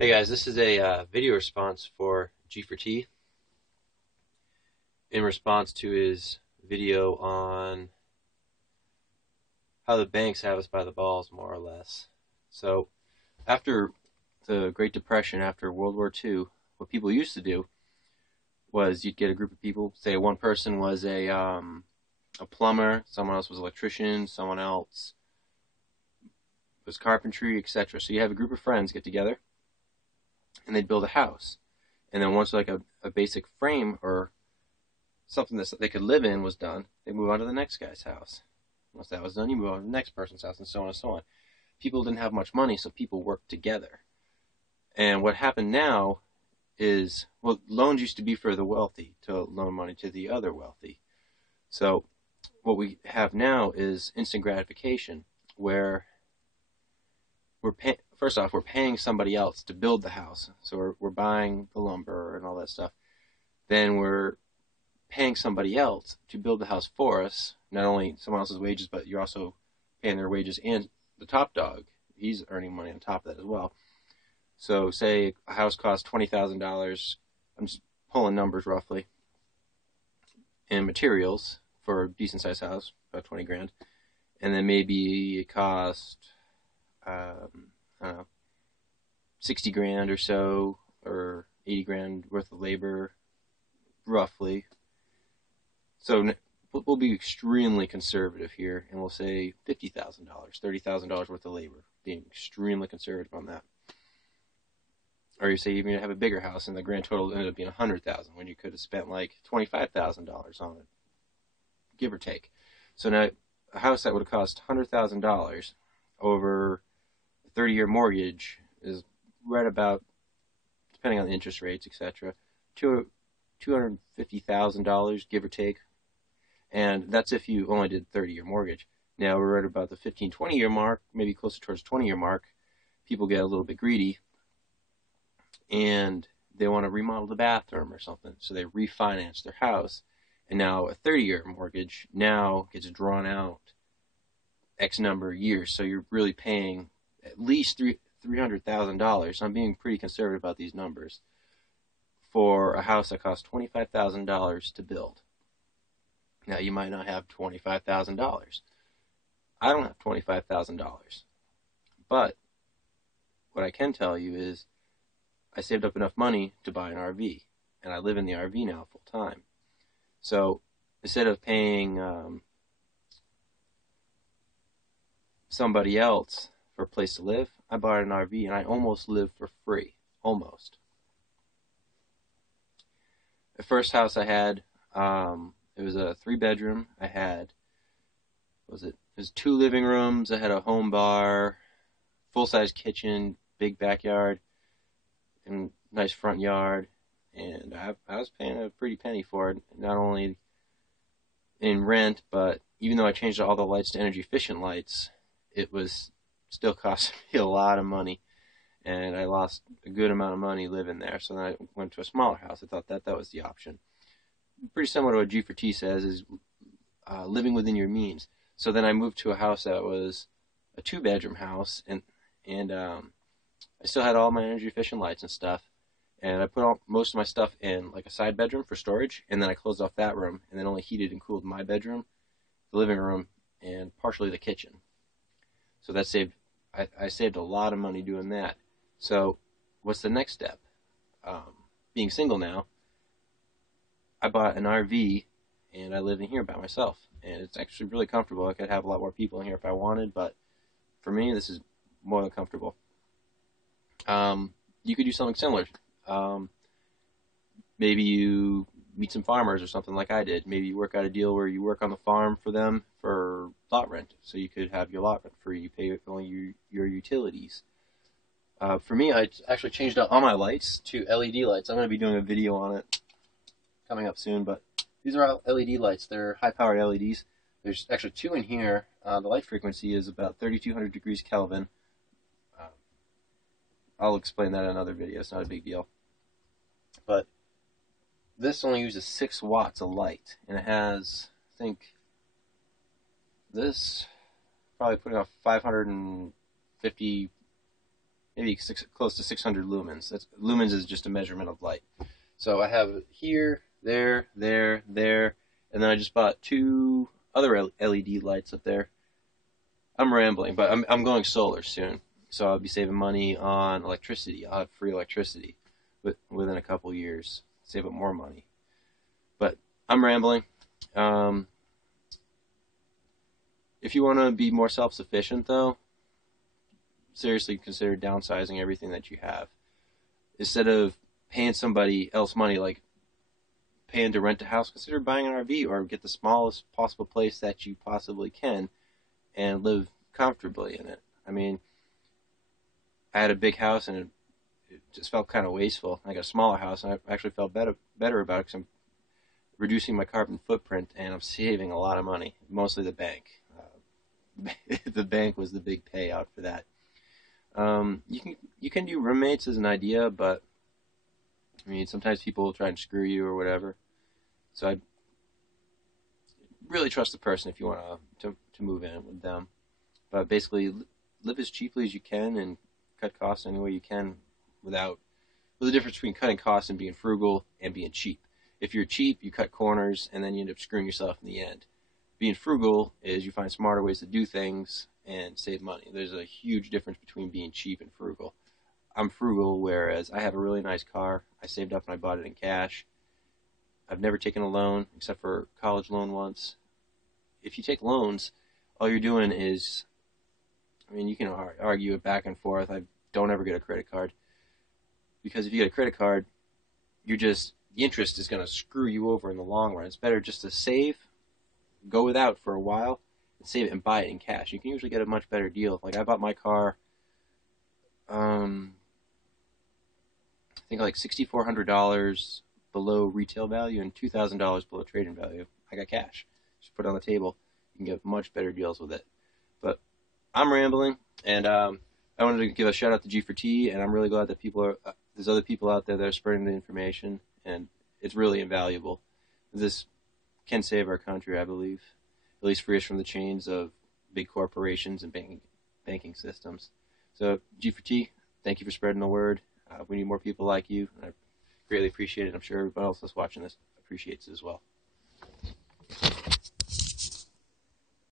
Hey guys, this is a video response for G4T in response to his video on how the banks have us by the balls, more or less. So, after the Great Depression, after World War II, what people used to do was you'd get a group of people, say one person was a plumber, someone else was an electrician, someone else was carpentry, etc. So you have a group of friends get together and they'd build a house. And then once like a basic frame or something that they could live in was done, they move on to the next guy's house. Once that was done, you move on to the next person's house, and so on and so on. People didn't have much money, so people worked together. And what happened now is, well, loans used to be for the wealthy to loan money to the other wealthy. So what we have now is instant gratification, where first off, we're paying somebody else to build the house. So we're buying the lumber and all that stuff. Then we're paying somebody else to build the house for us, not only someone else's wages, but you're also paying their wages and the top dog. He's earning money on top of that as well. So say a house costs $20,000, I'm just pulling numbers roughly, and materials for a decent sized house, about 20 grand. And then maybe it cost, I don't know, 60 grand or so, or 80 grand worth of labor, roughly. So we'll be extremely conservative here, and we'll say $50,000, $30,000 worth of labor, being extremely conservative on that. Or you say you're going to have a bigger house, and the grand total ended up being $100,000 when you could have spent like $25,000 on it, give or take. So now a house that would have cost $100,000 over a 30-year mortgage is right about, depending on the interest rates, etc., $250,000, give or take. And that's if you only did 30-year mortgage. Now we're at about the 15, 20-year mark, maybe closer towards 20-year mark. People get a little bit greedy, and they want to remodel the bathroom or something. So they refinance their house. And now a 30-year mortgage now gets drawn out X number of years. So you're really paying at least $300,000. I'm being pretty conservative about these numbers for a house that costs $25,000 to build. Now, you might not have $25,000. I don't have $25,000. But what I can tell you is I saved up enough money to buy an RV, and I live in the RV now full time. So instead of paying somebody else for a place to live, I bought an RV, and I almost live for free. Almost. The first house I had, it was a 3-bedroom. It was 2 living rooms. I had a home bar, full-size kitchen, big backyard, and nice front yard. And I was paying a pretty penny for it, not only in rent, but even though I changed all the lights to energy-efficient lights, it was still costing me a lot of money. And I lost a good amount of money living there. So then I went to a smaller house. I thought that was the option. Pretty similar to what G4T says, is living within your means. So then I moved to a house that was a 2-bedroom house, and I still had all my energy efficient lights and stuff. And I put most of my stuff in like a side bedroom for storage, and then I closed off that room, and then only heated and cooled my bedroom, the living room, and partially the kitchen. So that I saved a lot of money doing that. So what's the next step? Being single now, I bought an RV, and I live in here by myself. And it's actually really comfortable. I could have a lot more people in here if I wanted, but for me, this is more than comfortable. You could do something similar. Maybe you meet some farmers or something like I did. Maybe you work out a deal where you work on the farm for them for lot rent. So you could have your lot rent free. You pay only your utilities. For me, I actually changed out all my lights to LED lights. I'm going to be doing a video on it coming up soon, but these are all LED lights. They're high-powered LEDs. There's actually 2 in here. The light frequency is about 3,200 degrees Kelvin. I'll explain that in another video. It's not a big deal. But this only uses 6 watts of light, and it has, I think, this probably putting off 550 maybe close to 600 lumens. Lumens is just a measurement of light. So I have it here, there, there, and then I just bought 2 other LED lights up there. I'm rambling, but I'm going solar soon, so I'll be saving money on electricity. I'll have free electricity within a couple years, save up more money. But I'm rambling. If you want to be more self-sufficient, though, seriously consider downsizing everything that you have. Instead of paying somebody else money, like paying to rent a house, consider buying an RV or get the smallest possible place that you possibly can and live comfortably in it. I mean, I had a big house and it just felt kind of wasteful. I got a smaller house and I actually felt better about it because I'm reducing my carbon footprint and I'm saving a lot of money, mostly the bank. The bank was the big payout for that. You can do roommates as an idea, but I mean sometimes people will try and screw you or whatever. So I really trust the person if you want to move in with them. But basically, live as cheaply as you can and cut costs any way you can without. There's a difference between cutting costs and being frugal and being cheap. If you're cheap, you cut corners and then you end up screwing yourself in the end. Being frugal is you find smarter ways to do things and save money. There's a huge difference between being cheap and frugal. I'm frugal, whereas I have a really nice car. I saved up and I bought it in cash. I've never taken a loan except for a college loan once. If you take loans, all you're doing is, I mean, you can argue it back and forth. I don't ever get a credit card. Because if you get a credit card, the interest is going to screw you over in the long run. It's better just to save, go without for a while, and save it and buy it in cash. You can usually get a much better deal. Like I bought my car, I think like $6,400 below retail value and $2,000 below trade-in value. I got cash. Just put it on the table. You can get much better deals with it. But I'm rambling, and I wanted to give a shout out to G4T, and I'm really glad that there's other people out there that are spreading the information, and it's really invaluable. This can save our country, I believe, at least free us from the chains of big corporations and banking systems. So G4T, thank you for spreading the word. We need more people like you, and I greatly appreciate it. I'm sure everyone else that's watching this appreciates it as well.